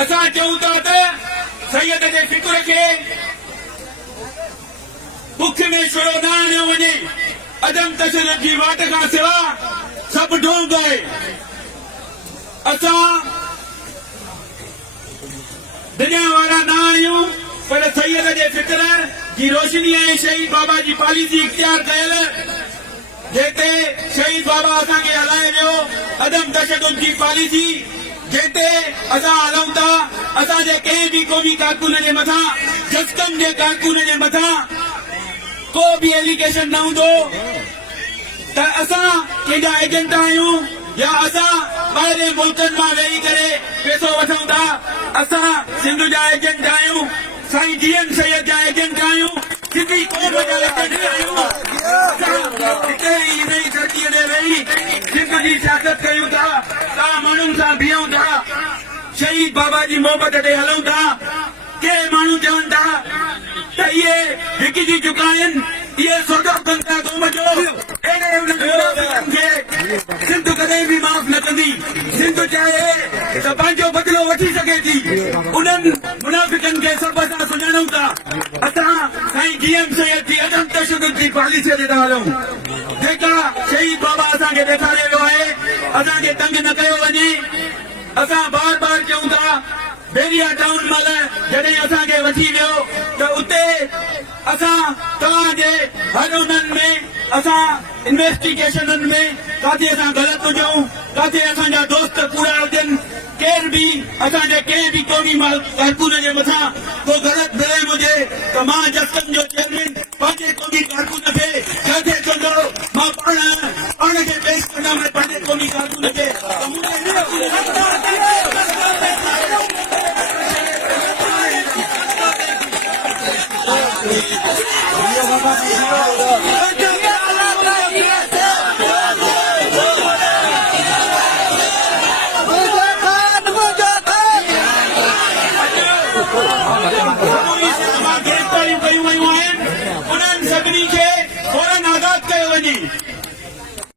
असां चऊं था त सैयद जे फिक्र खे बुख में छुड़ो न आणियो वञे। अदम तशद्दुद जी वाट खां सिवा सभु ढोंग आहे। असां दुनिया वारा न आहियूं, पर सैयद जे फिक्र जी रोशनी ऐं शहीद बाबा जी पॉलिसी इख्तियार कयल, जेते शहीद बाबा असांखे हलाए वियो। अदम तशद्दुद जी पॉलिसी जेते असां हलूं था, असांजे कंहिं बि क़ौमी कारकुन जे मथां, जस्कम जे कारकुन जे मथां को बि एलिगेशन न हूंदो त असां कंहिंजा एजेंट आहियूं या असां ॿाहिरि मुल्कनि मां वेही करे पैसो वठूं था। असां सिंध जा एजेंट आहियूं, साईं जीएम सैयद जा एजेंट आहियूं, सिंधी क़ौम जा एजेंट आहियूं। असां हिते ई इन ई धरतीअ ते वेही सिंध जी सियासत कयूं था, तव्हां माण्हुनि सां बीहूं था, शहीद बाबा जी मोहबत ते हलूं था। के माण्हू चवनि था त इहे विकिजी चुका आहिनि, इहे सौदो कनि था क़ौम जो। सिंध कॾहिं बि माफ़ न कंदी। सिंध चाहे त पंहिंजो बदिलो वठी सघे थी। उन्हनि मुनाफ़िकनि खे सभु असां सुञाणूं था। असां साईं जीएम सैयद जी अदम तशद्दुद जी पॉलिसीअ ते था हलूं, जेका शहीद बाबा असांखे ॾेखारे वियो आहे। असांखे तंग न कयो वञे। असां बार बार चऊं था, बेरिया टाउन महिल जॾहिं असांखे वठी वियो त उते असां तव्हांजे हर उन्हनि में, असां इन्वेस्टिगेशननि में काथे असां ग़लति हुजूं, काथे असांजा दोस्त पूरा हुजनि, केर बि असांजे कंहिं बि क़ौमी कारकुन जे मथां को ग़लति ब्लेम हुजे त मां जस्कम जो चेयरमैन पंहिंजे क़ौमी कारकुन खे काथे चवंदो, मां पाण खे पेश कंदुमि पंहिंजे क़ौमी कारकुन खे। गिरफ़्तारियूं कयूं वयूं आहिनि, उन्हनि सभिनी खे